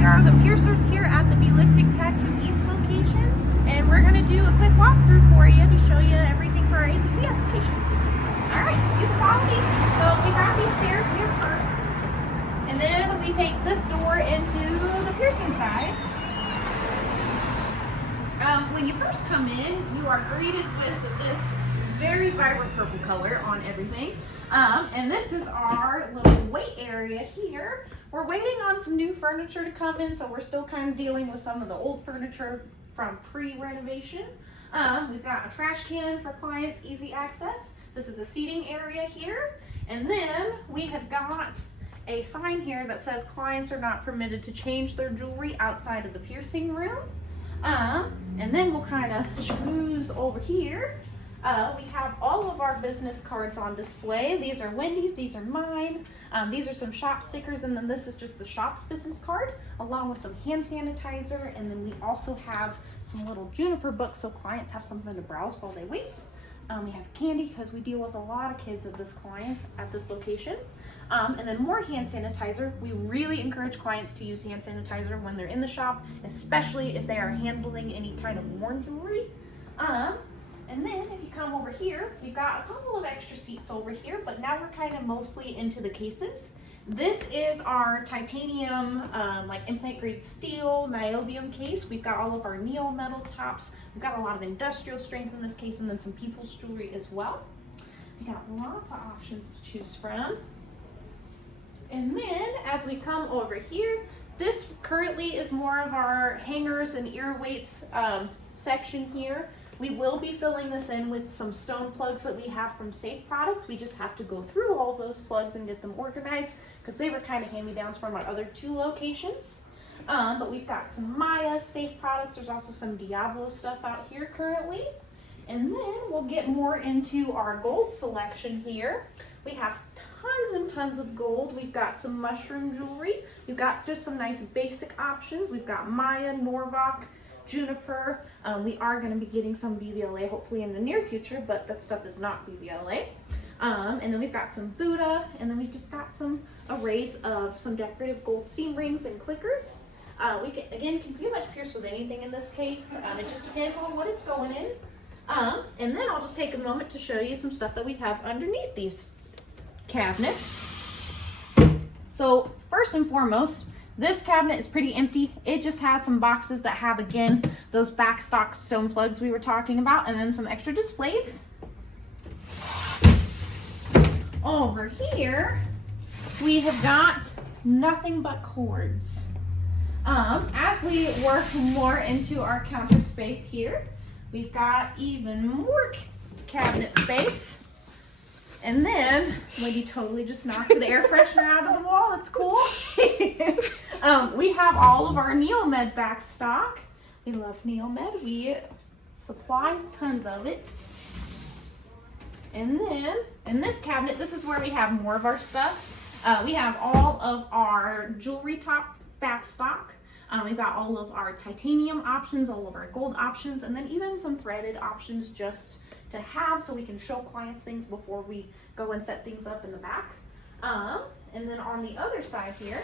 we are the piercers here at the Beelistic Tattoo East location, and we're going to do a quick walkthrough for you to show you everything for our APP application. Alright, view quality. So we got these stairs here first, and then we take this door into the piercing side. When you first come in, you are greeted with this very vibrant purple color on everything. And this is our little wait area here. We're waiting on some new furniture to come in, so we're still kind of dealing with some of the old furniture from pre-renovation. We've got a trash can for clients, easy access. This is a seating area here. And then we have got a sign here that says clients are not permitted to change their jewelry outside of the piercing room. And then we'll kind of schmooze over here. We have all of our business cards on display. These are Wendy's, these are mine. These are some shop stickers, and then this is just the shop's business card, along with some hand sanitizer. And then we also have some little juniper books so clients have something to browse while they wait. We have candy because we deal with a lot of kids at this location. And then more hand sanitizer. We really encourage clients to use hand sanitizer when they're in the shop, especially if they are handling any kind of worn jewelry. And then if you come over here, we've got a couple of extra seats over here, but now we're kind of mostly into the cases. This is our titanium, like implant grade steel niobium case. We've got all of our neo metal tops. We've got a lot of industrial strength in this case, and then some people's jewelry as well. We got lots of options to choose from. And then as we come over here, this currently is more of our hangers and ear weights section here. We will be filling this in with some stone plugs that we have from Safe Products. We just have to go through all those plugs and get them organized because they were kind of hand-me-downs from our other two locations. But we've got some Maya, Safe Products. There's also some Diablo stuff out here currently. And then we'll get more into our gold selection here. We have tons and tons of gold. We've got some mushroom jewelry. We've got just some nice basic options. We've got Maya, Norvok, Juniper. We are going to be getting some BVLA hopefully in the near future, but that stuff is not BVLA. And then we've got some Buddha, and then we've just got some arrays of some decorative gold seam rings and clickers. We can pretty much pierce with anything in this case. It just depends on what it's going in. And then I'll just take a moment to show you some stuff that we have underneath these cabinets. So first and foremost, this cabinet is pretty empty. It just has some boxes that have, again, those backstock stone plugs we were talking about, and then some extra displays. Over here, we have got nothing but cords. As we work more into our counter space here, we've got even more cabinet space. And then, Wendy totally just knocked the air freshener out of the wall. It's cool. We have all of our Neomed back stock. We love Neomed. We supply tons of it. And then, in this cabinet, this is where we have more of our stuff. We have all of our jewelry top back stock. We've got all of our titanium options, all of our gold options, and then even some threaded options just to have so we can show clients things before we go and set things up in the back. And then on the other side here,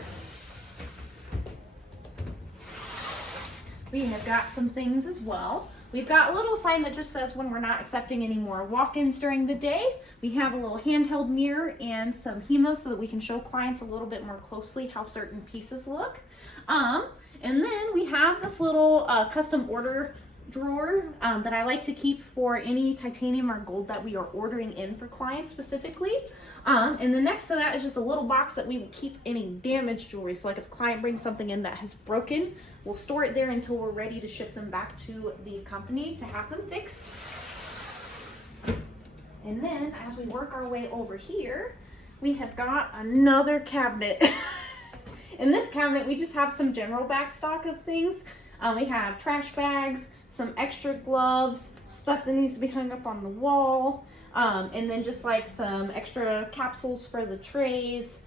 we have got some things as well. We've got a little sign that just says when we're not accepting any more walk-ins during the day. We have a little handheld mirror and some hemo so that we can show clients a little bit more closely how certain pieces look. And then we have this little custom order drawer that I like to keep for any titanium or gold that we are ordering in for clients specifically. And then next to that is just a little box that we will keep any damaged jewelry. So like if a client brings something in that has broken, we'll store it there until we're ready to ship them back to the company to have them fixed. And then as we work our way over here, we have got another cabinet. In this cabinet, we just have some general back stock of things. We have trash bags, some extra gloves, stuff that needs to be hung up on the wall, and then just like some extra capsules for the trays,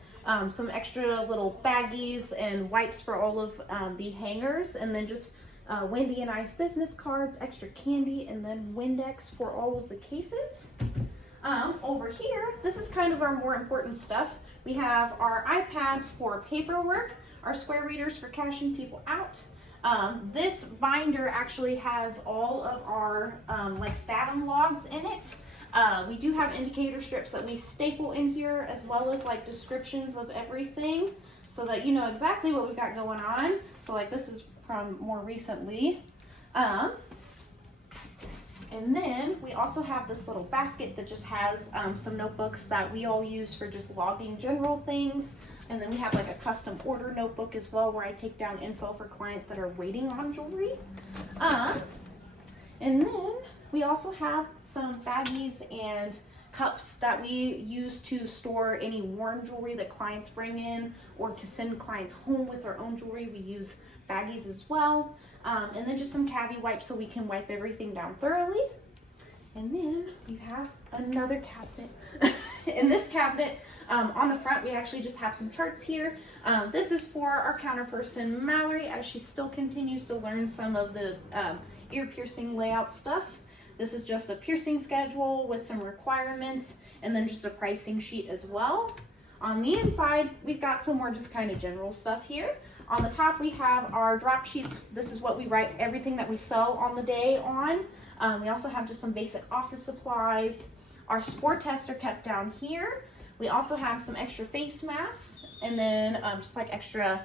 some extra little baggies and wipes for all of the hangers, and then just Wendy and I's business cards, extra candy, and then Windex for all of the cases. Over here, this is kind of our more important stuff. We have our iPads for paperwork, our square readers for cashing people out. This binder actually has all of our like statum logs in it. We do have indicator strips that we staple in here, as well as like descriptions of everything, so that you know exactly what we've got going on. So like this is from more recently. And then we also have this little basket that just has some notebooks that we all use for just logging general things. And then we have like a custom order notebook as well, where I take down info for clients that are waiting on jewelry. And then we also have some baggies and cups that we use to store any worn jewelry that clients bring in, or to send clients home with their own jewelry. We use baggies as well. And then just some cavi wipes so we can wipe everything down thoroughly. And then we have another cabinet. In this cabinet, on the front, we actually just have some charts here. This is for our counter person, Mallory, as she still continues to learn some of the ear piercing layout stuff. This is just a piercing schedule with some requirements, and then just a pricing sheet as well. On the inside, we've got some more just kind of general stuff here. On the top, we have our drop sheets. This is what we write everything that we sell on the day on. We also have just some basic office supplies. Our spore tests are kept down here. We also have some extra face masks, and then just like extra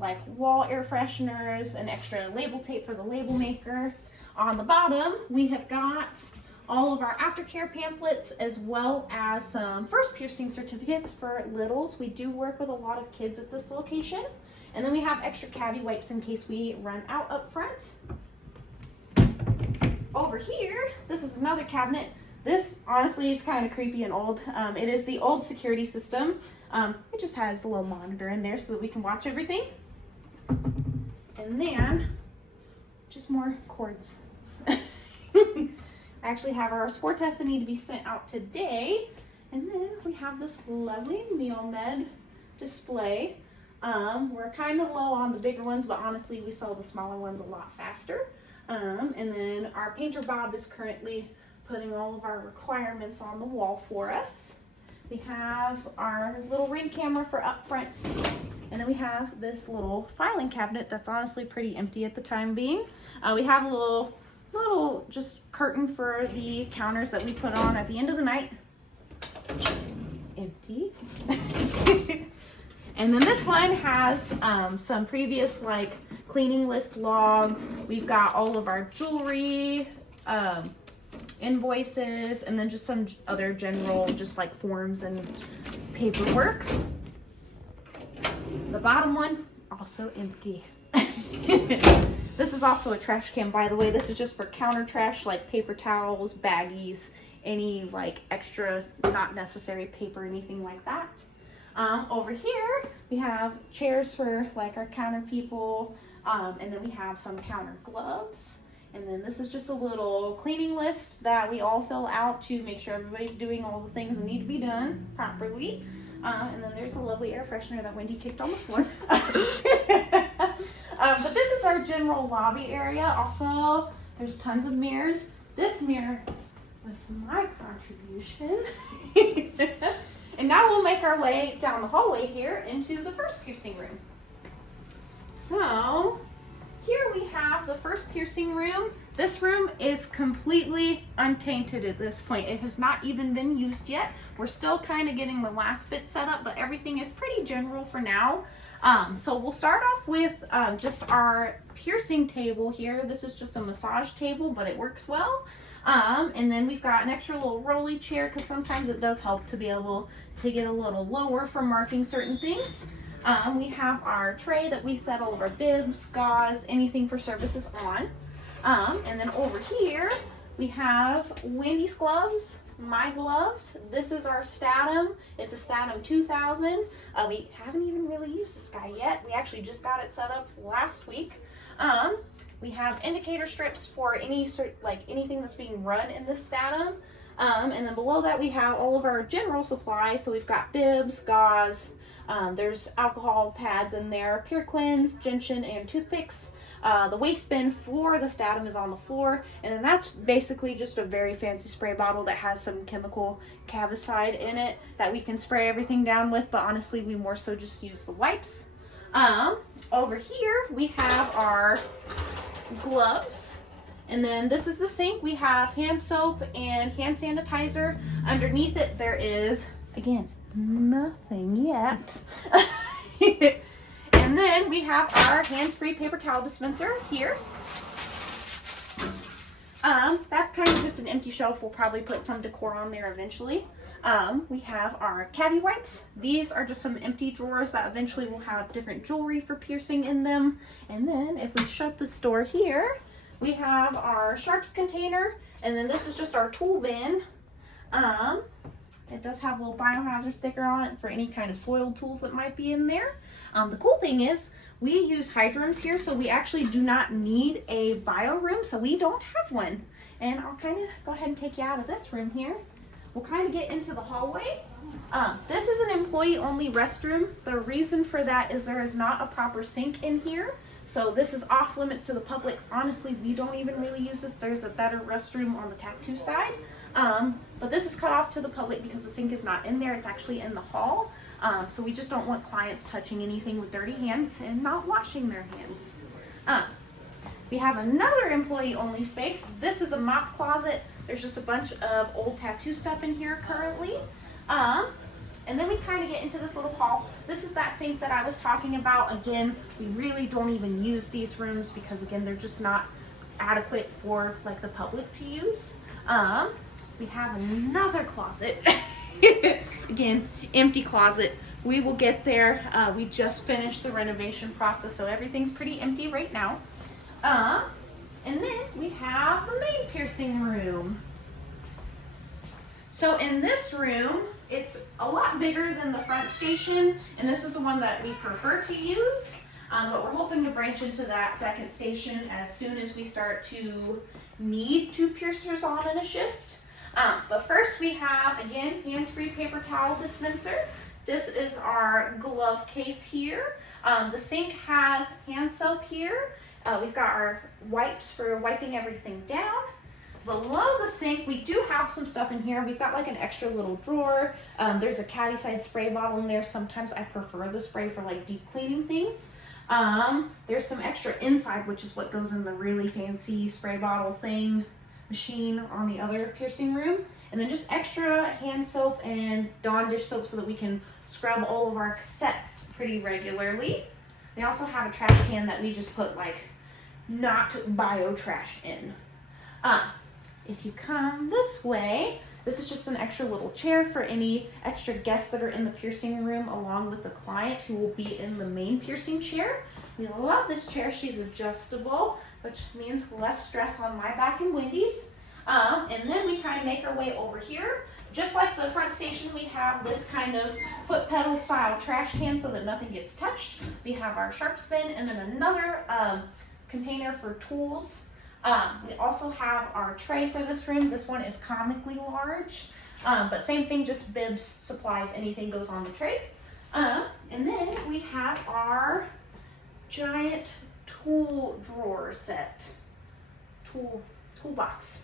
like wall air fresheners and extra label tape for the label maker. On the bottom, we have got all of our aftercare pamphlets, as well as some first piercing certificates for littles. We do work with a lot of kids at this location. And then we have extra cavi wipes in case we run out up front. Over here, this is another cabinet. This honestly is kind of creepy and old. It is the old security system. It just has a little monitor in there so that we can watch everything. And then just more cords. I actually have our spore tests that need to be sent out today. And then we have this lovely meal med display. We're kind of low on the bigger ones, but honestly, we sell the smaller ones a lot faster. And then our painter Bob is currently putting all of our requirements on the wall for us. We have our little ring camera for up front. And then we have this little filing cabinet that's honestly pretty empty at the time being. We have a little just curtain for the counters that we put on at the end of the night. Empty. And then this one has some previous like cleaning list logs. We've got all of our jewelry, invoices, and then just some other general just like forms and paperwork. The bottom one, also empty. This is also a trash can, by the way. This is just for counter trash, like paper towels, baggies, any like extra not necessary paper, anything like that. Over here, we have chairs for like our counter people, and then we have some counter gloves. And then this is just a little cleaning list that we all fill out to make sure everybody's doing all the things that need to be done properly. And then there's a lovely air freshener that Wendy kicked on the floor. But this is our general lobby area. Also, there's tons of mirrors. This mirror was my contribution. And now we'll make our way down the hallway here into the first piercing room. So here we have the first piercing room. This room is completely untainted at this point. It has not even been used yet. We're still kind of getting the last bit set up, but everything is pretty general for now. So we'll start off with just our piercing table here. This is just a massage table, but it works well. And then we've got an extra little rolly chair, because sometimes it does help to be able to get a little lower for marking certain things. We have our tray that we set all of our bibs, gauze, anything for services on. And then over here, we have Wendy's gloves, my gloves. This is our Statum. It's a Statum 2000. We haven't even really used this guy yet. We actually just got it set up last week. We have indicator strips for anything that's being run in this Statum. And then below that, we have all of our general supplies. So we've got bibs, gauze, there's alcohol pads in there, Pure Cleanse, gentian, and toothpicks. The waste bin for the Statum is on the floor, and then that's basically just a very fancy spray bottle that has some chemical cavicide in it that we can spray everything down with, but honestly we more so just use the wipes. Over here we have our gloves, and then this is the sink. We have hand soap and hand sanitizer. Underneath it there is, again, nothing yet. And then we have our hands-free paper towel dispenser here. That's kind of just an empty shelf. We'll probably put some decor on there eventually. We have our cavi wipes. These are just some empty drawers that eventually will have different jewelry for piercing in them. And then if we shut this door here, we have our sharps container, and then this is just our tool bin. It does have a little biohazard sticker on it for any kind of soiled tools that might be in there. The cool thing is we use hydrants here, so we actually do not need a bio room, so we don't have one. And I'll kind of go ahead and take you out of this room here. We'll kind of get into the hallway. This is an employee-only restroom. The reason for that is there is not a proper sink in here. So this is off limits to the public. Honestly, we don't even really use this. There's a better restroom on the tattoo side. But this is cut off to the public because the sink is not in there. It's actually in the hall. So we just don't want clients touching anything with dirty hands and not washing their hands. We have another employee-only space. This is a mop closet. There's just a bunch of old tattoo stuff in here currently. And then we kind of get into this little hall. This is that sink that I was talking about. Again, we really don't even use these rooms because, again, they're just not adequate for like the public to use. We have another closet. Again, empty closet. We will get there. We just finished the renovation process, so everything's pretty empty right now. And then we have the main piercing room. So in this room, it's a lot bigger than the front station, and this is the one that we prefer to use, but we're hoping to branch into that second station as soon as we start to need 2 piercers on in a shift. But first we have, again, hands-free paper towel dispenser. This is our glove case here. The sink has hand soap here. We've got our wipes for wiping everything down. Below the sink, we do have some stuff in here. We've got like an extra little drawer. There's a Caddy-side spray bottle in there. Sometimes I prefer the spray for like deep cleaning things. There's some extra inside, which is what goes in the really fancy spray bottle thing machine on the other piercing room. And then just extra hand soap and Dawn dish soap so that we can scrub all of our cassettes pretty regularly. We also have a trash can that we just put like not bio trash in. If you come this way, this is just an extra little chair for any extra guests that are in the piercing room along with the client who will be in the main piercing chair. We love this chair. She's adjustable, which means less stress on my back and Wendy's. And then we kind of make our way over here. Just like the front station, we have this kind of foot pedal style trash can so that nothing gets touched. We have our sharps bin and then another container for tools. We also have our tray for this room. This one is comically large, but same thing, just bibs, supplies, anything goes on the tray. And then we have our giant tool drawer set, toolbox.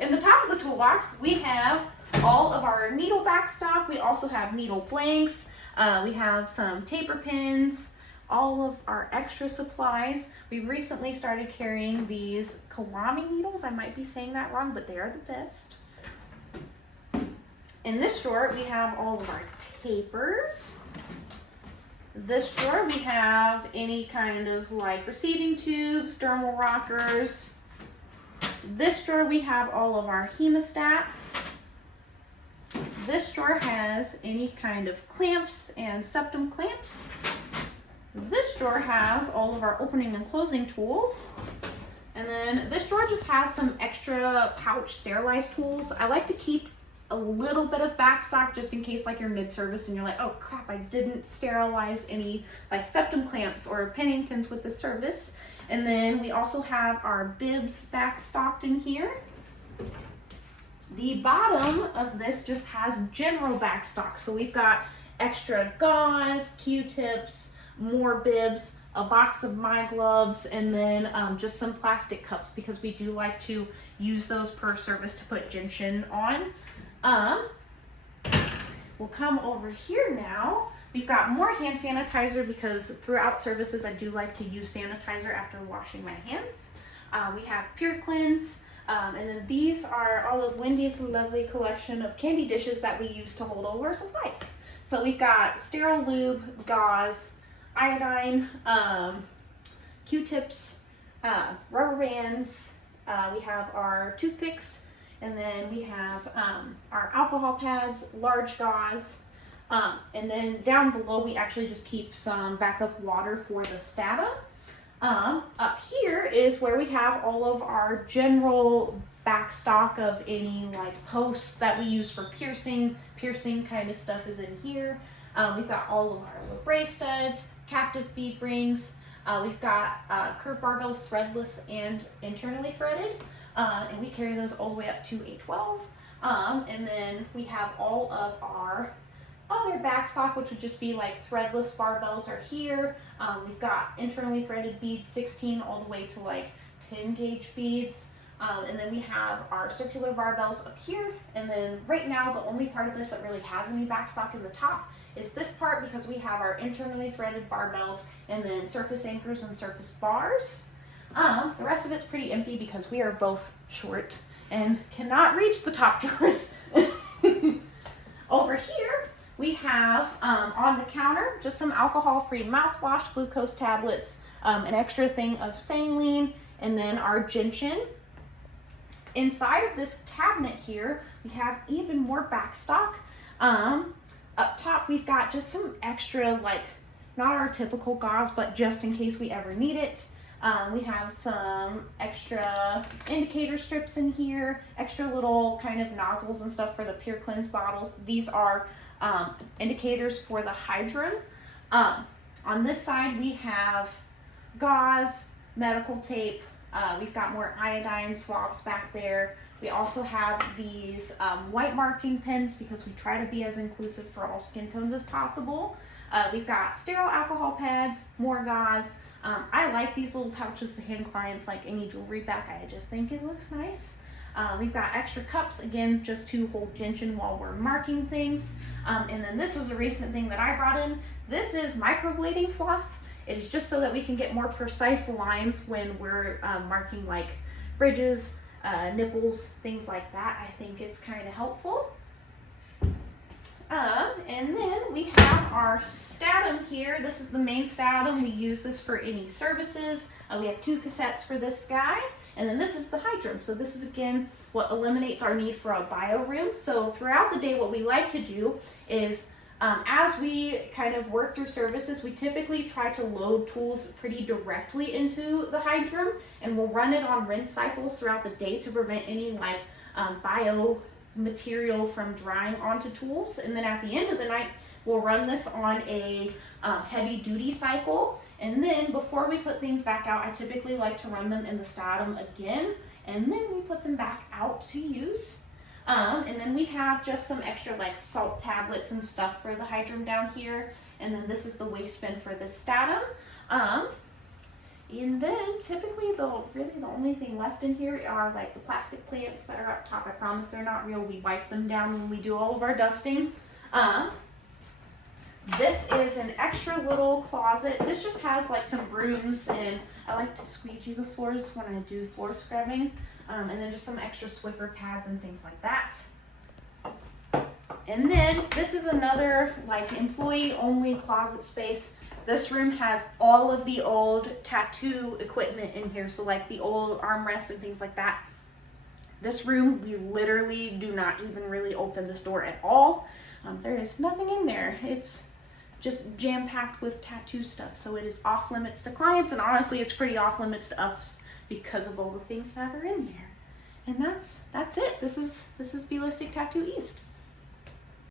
In the top of the toolbox, we have all of our needle backstock. We also have needle blanks. We have some taper pins, all of our extra supplies. We recently started carrying these Kiwami needles. I might be saying that wrong, but they are the best. In this drawer, we have all of our tapers. This drawer, we have any kind of like receiving tubes, dermal rockers. This drawer, we have all of our hemostats. This drawer has any kind of clamps and septum clamps. This drawer has all of our opening and closing tools. And then this drawer just has some extra pouch sterilized tools. I like to keep a little bit of backstock just in case like you're mid-service and you're like, oh crap, I didn't sterilize any like septum clamps or Penningtons with the service. And then we also have our bibs backstocked in here. The bottom of this just has general backstock. So we've got extra gauze, Q-tips, more bibs, a box of my gloves, and then just some plastic cups because we do like to use those per service to put gentian on. We'll come over here now. We've got more hand sanitizer because throughout services I do like to use sanitizer after washing my hands. We have Pure Cleanse, and then these are all of Wendy's lovely collection of candy dishes that we use to hold all our supplies. So we've got sterile lube, gauze, iodine, Q-tips, rubber bands, we have our toothpicks, and then we have our alcohol pads, large gauze, and then down below we actually just keep some backup water for the stata. Up here is where we have all of our general back stock of any like posts that we use for piercing kind of stuff is in here. We've got all of our labret studs, captive bead rings. We've got curved barbells, threadless and internally threaded, and we carry those all the way up to a 12. And then we have all of our other back stock, which would just be like threadless barbells are here. We've got internally threaded beads, 16 all the way to like 10 gauge beads. And then we have our circular barbells up here. And then right now, the only part of this that really has any back stock in the top is this part, because we have our internally threaded barbells and then surface anchors and surface bars. The rest of it's pretty empty because we are both short and cannot reach the top drawers. Over here, we have on the counter just some alcohol-free mouthwash, glucose tablets, an extra thing of saline, and then our gentian. Inside of this cabinet here, we have even more back stock. Up top, we've got just some extra, like, not our typical gauze, but just in case we ever need it. We have some extra indicator strips in here, extra little kind of nozzles and stuff for the Pure Cleanse bottles. These are indicators for the Hydrum. On this side, we have gauze, medical tape. We've got more iodine swabs back there. We also have these white marking pens because we try to be as inclusive for all skin tones as possible. We've got sterile alcohol pads, more gauze. I like these little pouches to hand clients like any jewelry back. I just think it looks nice. We've got extra cups, again, just to hold gentian while we're marking things. And then this was a recent thing that I brought in. This is microblading floss. It is just so that we can get more precise lines when we're marking like bridges, nipples, things like that. I think it's kind of helpful. And then we have our statum here. This is the main statum. We use this for any services. We have 2 cassettes for this guy. And then this is the Hydrum. So this is, again, what eliminates our need for a bio room. So throughout the day, what we like to do is, as we kind of work through services, we typically try to load tools pretty directly into the Hydrum, and we'll run it on rinse cycles throughout the day to prevent any like bio material from drying onto tools. And then at the end of the night, we'll run this on a heavy duty cycle. And then before we put things back out, I typically like to run them in the statum again, and then we put them back out to use. And then we have just some extra like salt tablets and stuff for the Hydrum down here. And then this is the waste bin for the statum. And then typically really the only thing left in here are like the plastic plants that are up top. I promise they're not real. We wipe them down when we do all of our dusting. This is an extra little closet. This just has like some brooms, and I like to squeegee the floors when I do floor scrubbing. And then just some extra Swiffer pads and things like that. And then this is another like employee only closet space. This room has all of the old tattoo equipment in here. So like the old armrests and things like that. This room, we literally do not even really open this door at all. There is nothing in there. It's just jam-packed with tattoo stuff. So it is off limits to clients, and honestly, it's pretty off limits to us because of all the things that are in there. And that's it. This is Beelistic Tattoo East.